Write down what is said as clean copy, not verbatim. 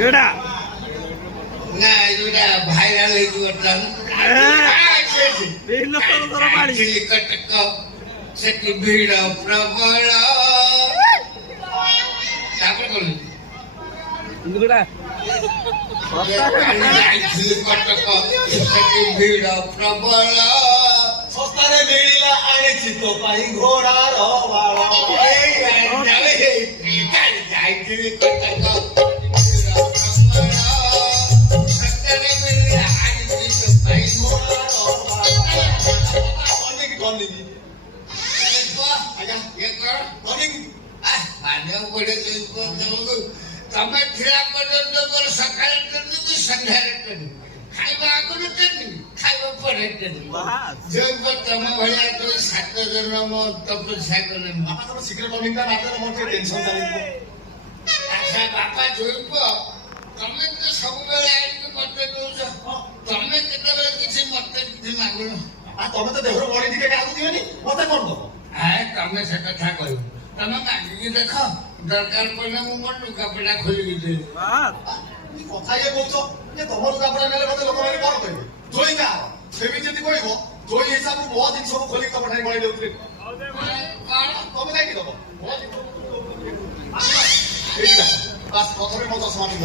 केड़ा ना जोड़ा भाइराल ହେଇକି ବର୍ତ୍ତମାନ ବିଭିନ୍ନ ସ୍ତର ପାଳି ଚିଲି କଟକ ସେଠି ଭିଡ଼ ପ୍ରବଳ ତାପରେ କଲି କେड़ा ଚିଲି କଟକ ସେଠି ଭିଡ଼ ପ୍ରବଳ ଶସ୍ତାରେ ମିଳିଲା ଆଣିଛି ତୋ ପାଇଁ ଘୋଡ଼ାର ବାଳ ଯାଇଥିଲି କଟକ ତମେ ଥିଲା ପର୍ଯ୍ୟନ୍ତ ମୋର ସକାଳେ ଟ୍ରେନିଂ ସନ୍ଧ୍ୟାରେ ଟ୍ରେନିଂ ଖାଇବା ଆଗରୁ ଟ୍ରେନିଂ ଖାଇବା ପରେ ଟ୍ରେନିଂ ଯୋଉ ତମ ଭଳିଆ ତ 7 ଜଣ ମୋ ତପସ୍ୟା କଲେ ବାପା ତମ ଶୀଘ୍ର କମିଙ୍ଗଟା ମାତ୍ର ମୋର ଟିକେ ଟେନସନ ଚାଲିବ ଆଚ୍ଛା ବାପା ଯୋଉ ତମେ ତ ସବୁବେଳେ ଆଣିକି ମତେ ଦଉଛ ତମେ କେତେବେଳେ କିଛି ମତେ କିଛି ମାଗୁନ ତମେ ତ ଦେହରୁ ବଳି ଟିକେ କାହାକୁ ଦିଅନି ମତେ କଣ ଦବ ତମେ ସେ କଥା କହିବ ତମେ ମାଗିକି ଦେଖ ଦରକାର ପଡ଼ିଲେ ମୁଁ ମୋର ଲୁଗାପଟା ଖୋଲିକି ଦେବି କଥା ଇଏ କହୁଛ ଯେ ତମ ଲୁଗାପଟା ନେଲେ ମତେ ଲୋକମାନେ କଣ କହିବେ ଜୋଇ କାହାର ସେମିତି ଯଦି କହିବ ଜୋଇ ହିସାବରୁ ମୋ ଜିନିଷକୁ ଖୋଲିକି ତମ ଠାରୁ ବଳେଇ ଦେଉଥିଲେ ତମେ କାହିଁକି ଦବ ମୋ ଜିନିଷ ପ୍ରଥମେ ମୋ ଚଷମା ପିନ୍ଧ